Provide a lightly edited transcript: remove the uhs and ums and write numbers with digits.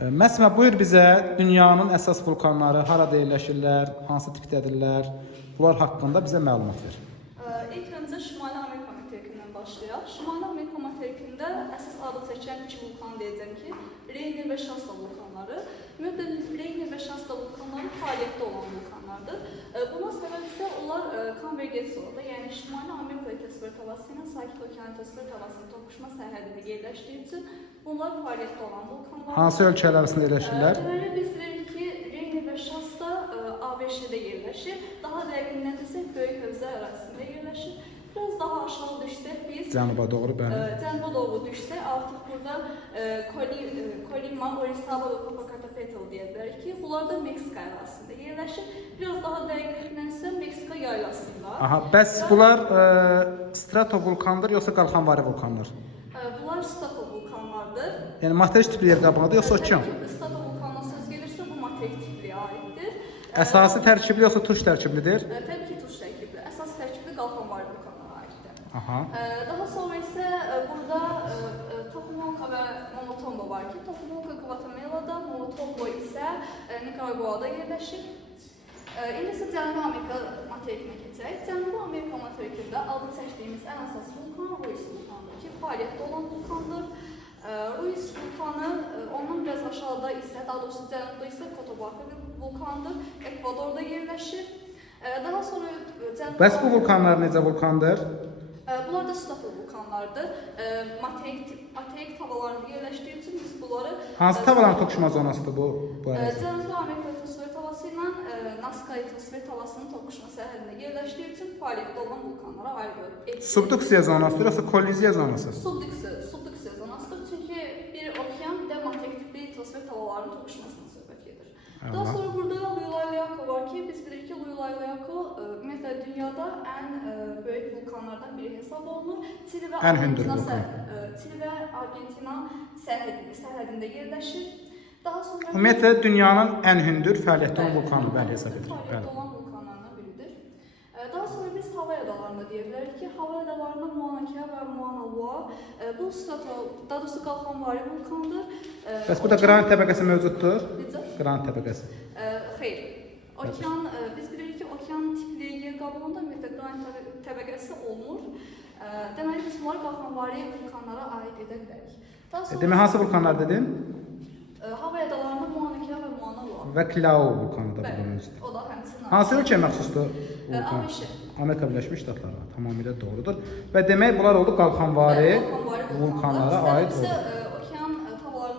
Məsələn, buyur bizə dünyanın əsas vulkanları harada yerləşirlər, hansı tipdədirlər, bunlar haqqında bizə məlumat ver. İlk öncə Şimali Amerika materikindən başlayaq. Şimali Amerika materikində əsas adı çəkən iki vulkan deyəcəm ki, Rainier və Shasta vulkanları. Ümumiyyətlə, Rainier və Shasta vulkanları fəaliyyətdə olan vulkanlardır. Buna səbəb isə onlar konvergensiyalarda, yəni Şimali Amerika təsvir tavası ilə Sakit Okean təsvir tavasının toqquşma sərhədində yerləşdiyi üçün bunlar fəaliyyətdə olan vulkanlardır. Hansı ölkələr arasında yerləşirlər? Deməli, biz deyirik ki, Rainier və Shasta ABŞ-də yerləşir. Daha dəqiqindən desək, Böyük Hövzə ərazisində yerləşir. Biraz daha aşağı düşsək biz... Cənuba doğru, bəli. Cənuba doğru düşsək, artıq burada Colima, Orizaba və Popocatépetl deyə bilərik ki, bunlar da Meksika ərazisində yerləşir. Biraz daha dəqiqliklə isə Meksika yaylasında. Aha, bəs bunlar stratovulkandır, yoxsa qalxanvari vulkanlar? Bunlar stratovulkanlardır. Yəni materik tipli yer qabıqdır, yoxsa okean? Stratovulkandan söz gelirsə, bu materik tipliyə aiddir. Əsası tərkibli, yoxsa tuş tərkiblidir? Təbii ki, tuş tərkibli. Əsas tərkibli qalxanvari vulkanlara aiddir. Aha. Daha sonra isə burada Tohomoka və Momotombo var ki, Tohomoka Guatemala'da, Momotombo isə Nikaragua'da yerləşir. İndi isə Cənubi Amerika materikinə keçək. Cənubi Amerika materikində adı çəkdiyimiz ən əsas vulkan Ruiz vulkanıdır ki, fəaliyyətdə olan vulkandır. Ruiz vulkanı ondan biraz aşağıda isə, daha doğrusu cənubda isə Cotopaxi vulkanıdır, Ekvadorda yerləşir. Daha sonra Bəs bu vulkanlar necə vulkandır? Bunlar da stratovulkanlardır. Materik tavalarında yerləşdiyi üçün biz bunları... Hansı tavaların toqquşma zonasıdır bu ərazi? Cənubi Amerika atmosfer tavası ilə Nazca atmosfer tavasının toqquşma sərhədində yerləşdiyi üçün fəaliyyətdə olan vulkanlara ayrılır. Subduksiya zonasıdır, yoxsa kolliziya zonası? Subduksiya zonasıdır. Çünki bir okean və materik tipli atmosfer tavalarının toqquşmasına söhbət gedir. Daha sonra burada Llullaillaco var ki, biz bilirik ki, Llullaillaco ümumiyyətlə dünyada ən böyük vulkanlardan biri hesab olunur. Çili və Argentina sərhədində yerləşir. Daha sonra Ümumiyyətlə dünyanın ən hündür fəaliyyətdə olan vulkanı bəli hesab edilir. Fəaliyyətdə olan vulkanlardan biridir. Daha sonra biz hava adalarında deyə bilərik ki, hava adalarında Mauna Kea və Mauna Loa bu daha doğrusu qalxanvari vulkandır. Bəs burada qranit təbəqəsi mövcuddur? Necə? Qranit təbəqəsi. Xeyr. Okean, biz bilirik ki, okean tipli yer qabığında ümumiyyətlə qranit təbəqəsi olmur. Deməli, biz bunları qalxanvari vulkanlara aid edə bilərik. Demək, hansı vulkanlar dedin? Hava adalarında Mauna Kea və Mauna Loa. Və Klau vulkanı da burada mövcuddur. O da həmçinin. Hansı ölkəyə məxsusdur vulkan? ABŞ. Amerika Birləşmiş Ştatları tamamilə doğrudur. Və demək, bunlar oldu qalxanvari vulkanlara aid oldu.